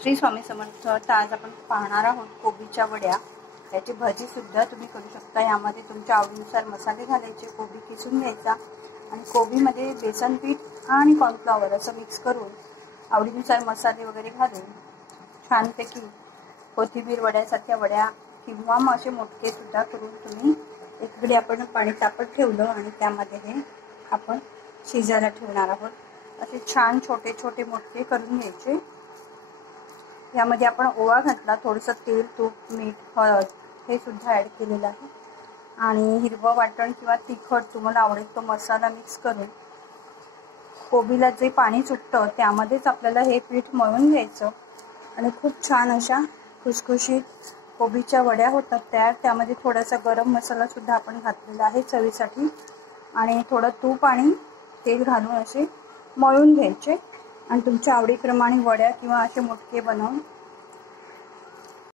श्री स्वामी समर्थ. तर आज आपण पाहणार आहोत कोबीच्या वड्या. याची भजी सुद्धा तुम्ही करू शकता. यामध्ये तुमच्या आवडीनुसार मसाले घालायचे, कोबी किसून घ्यायचा आणि कोबीमध्ये बेसन पीठ आणि कॉर्नफ्लॉवर असं मिक्स करून आवडीनुसार मसाले वगैरे घालून छानपैकी कोथिंबीर वड्यासारख्या वड्या किंवा मग असे मोठे सुद्धा करून तुम्ही एकीकडे आपण पाणी तापत ठेवलं आणि त्यामध्ये हे आपण शिजायला ठेवणार आहोत. असे छान छोटे छोटे मोठे करून घ्यायचे. यामध्ये आपण ओवा घातला, थोडंसं तेल, तूप, मीठ, हळद हे सुद्धा ॲड केलेलं आहे आणि हिरवं वाटण किंवा तिखट तुम्हाला आवडेल तो मसाला मिक्स करून कोबीला जे पाणी सुटतं त्यामध्येच आपल्याला हे पीठ मळून घ्यायचं आणि खूप छान अशा खुसखुशीत कोबीच्या वड्या होतात तयार. त्यामध्ये थोडासा गरम मसाला सुद्धा आपण घातलेला आहे चवीसाठी आणि थोडं तूप आणि तेल घालून असे मळून घ्यायचे आणि तुमच्या आवडीप्रमाणे वड्या किंवा असे मोठे बनवून